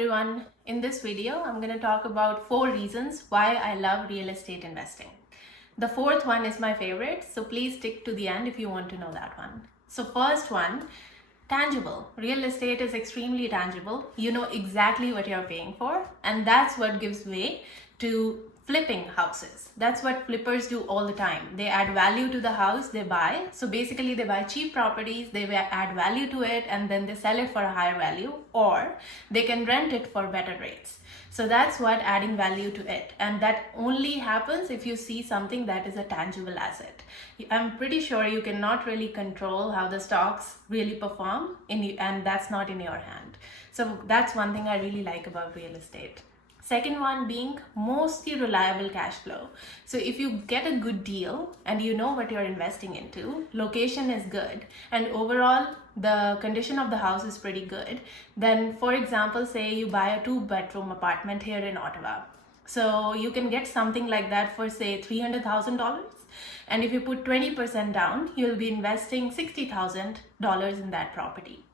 everyone. In this video, I'm going to talk about 4 reasons why I love real estate investing. The fourth one is my favorite, so please stick to the end if you want to know that one. So first one, tangible. Real estate is extremely tangible. You know exactly what you're paying for, and that's what gives way to flipping houses. That's what flippers do all the time. They add value to the house they buy. So basically they buy cheap properties, they add value to it, and then they sell it for a higher value, or they can rent it for better rates. So that's what adding value to it. And that only happens if you see something that is a tangible asset. I'm pretty sure you cannot really control how the stocks really perform, and that's not in your hand. So that's one thing I really like about real estate. Second one being mostly reliable cash flow. So if you get a good deal and you know what you're investing into, location is good, and overall the condition of the house is pretty good, then for example, say you buy a 2-bedroom apartment here in Ottawa. So you can get something like that for say $300,000. And if you put 20% down, you'll be investing $60,000 in that property.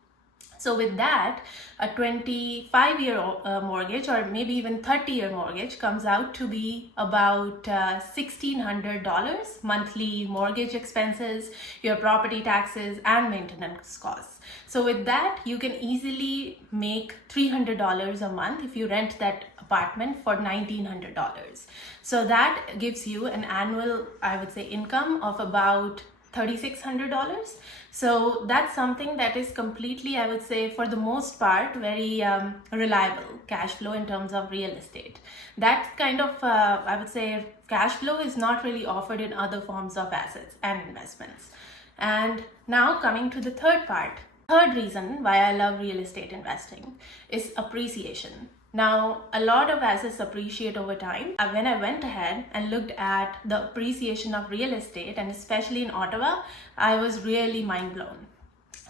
So with that, a 25-year mortgage or maybe even 30-year mortgage comes out to be about $1,600 monthly mortgage expenses, your property taxes and maintenance costs. So with that, you can easily make $300 a month if you rent that apartment for $1,900. So that gives you an annual, I would say, income of about $3,600. So that's something that is completely, I would say, for the most part, very reliable cash flow in terms of real estate. That kind of, I would say, cash flow is not really offered in other forms of assets and investments. And now coming to the third part. Third reason why I love real estate investing is appreciation. Now, a lot of assets appreciate over time. When I went ahead and looked at the appreciation of real estate, and especially in Ottawa, I was really mind blown.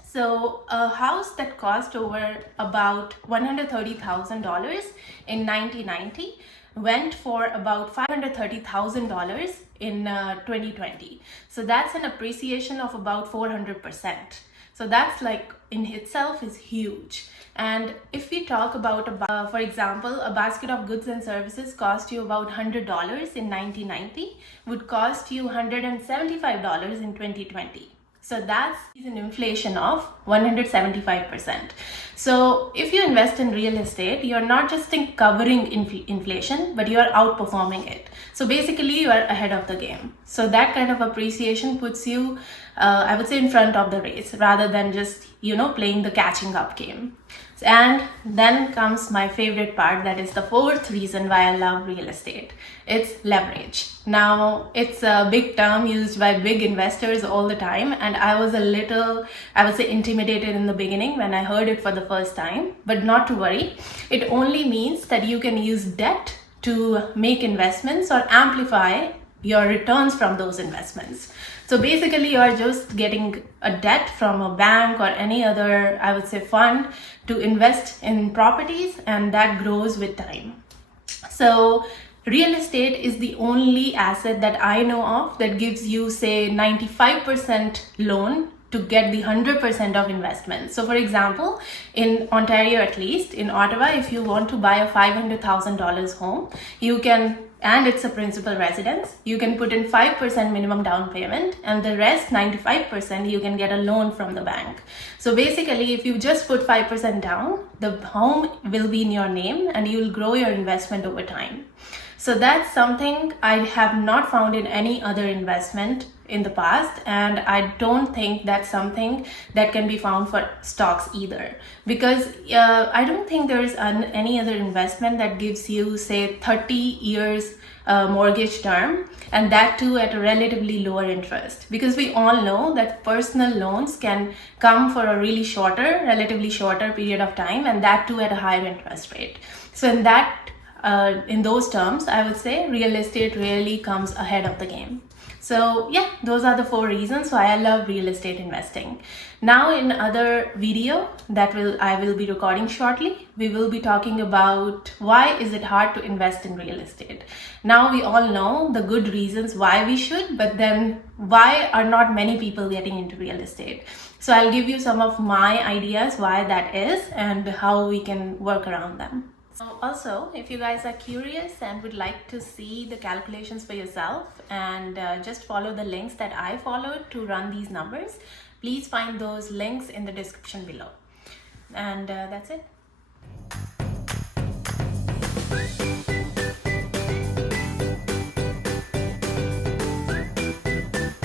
So a house that cost over about $130,000 in 1990 went for about $530,000 in 2020. So that's an appreciation of about 400%. So that's like in itself is huge. And if we talk about, for example, a basket of goods and services cost you about $100 in 1990, would cost you $175 in 2020. So that's an inflation of 175%. So if you invest in real estate, you're not just covering inflation, but you are outperforming it. So basically you are ahead of the game. So that kind of appreciation puts you, I would say, in front of the race rather than just, playing the catching up game. And then comes my favorite part, that is the fourth reason why I love real estate. It's leverage. Now, it's a big term used by big investors all the time, and I was a little, I would say, intimidated in the beginning when I heard it for the first time, but not to worry. It only means that you can use debt to make investments or amplify your returns from those investments. So basically, you are just getting a debt from a bank or any other, I would say, fund to invest in properties, and that grows with time. So real estate is the only asset that I know of that gives you, say, 95% loan to get the 100% of investment. So for example, in Ontario, at least in Ottawa, if you want to buy a $500,000 home, you can, and it's a principal residence, you can put in 5% minimum down payment, and the rest 95% you can get a loan from the bank. So basically, if you just put 5% down, the home will be in your name and you will grow your investment over time. So that's something I have not found in any other investment in the past, and I don't think that's something that can be found for stocks either, because I don't think there's any other investment that gives you, say, 30 years mortgage term, and that too at a relatively lower interest, because we all know that personal loans can come for a relatively shorter period of time, and that too at a higher interest rate. So in those terms, I would say real estate really comes ahead of the game. So yeah, those are the 4 reasons why I love real estate investing. Now in other video that I will be recording shortly, we will be talking about why is it hard to invest in real estate. Now we all know the good reasons why we should, but then why are not many people getting into real estate? So I'll give you some of my ideas why that is and how we can work around them. Also, if you guys are curious and would like to see the calculations for yourself and just follow the links that I followed to run these numbers, please find those links in the description below. And that's it.